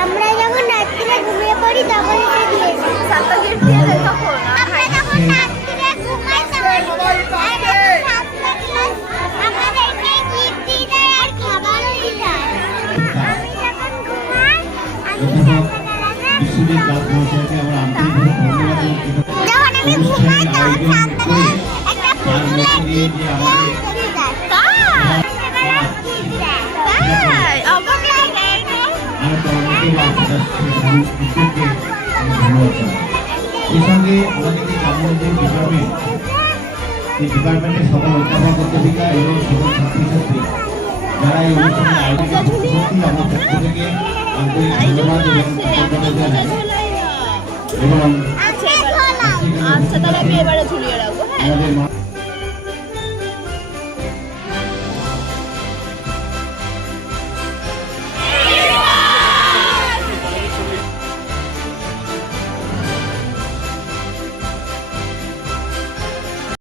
আমরা যখন রাত্রিরে ঘুমিয়ে পড়ি তখন এটা দিয়েছে। সাতটা গিফট দিয়েছে তখন। আমরা যখন রাত্রিরে ঘুমাই তখন সাতটা ক্লাস আমাদেরকে গিফট দিয়ে দেয় আর খাবারও দিয়ে দেয়। আমি যখন ঘুমাই আমি যখন আমি ঘুমাই তখন সাতটা একটা ফুল দিয়ে দেয়। তাই অবাক লাগে না? এই সঙ্গে আমাদের ডিপার্টমেন্টের সকল অধ্যাপক অধ্যাপিকা এবং সকল ছাত্রছাত্রী যারা এই অনুষ্ঠানে আয়োজিত সত্যি আমার পক্ষ থেকে আন্তরিক ধন্যবাদ এবং কৃতজ্ঞতা জানাই। এবং আচ্ছা তাহলে আমি এবারে ঝুলিয়ে রাখবো। হ্যাঁ।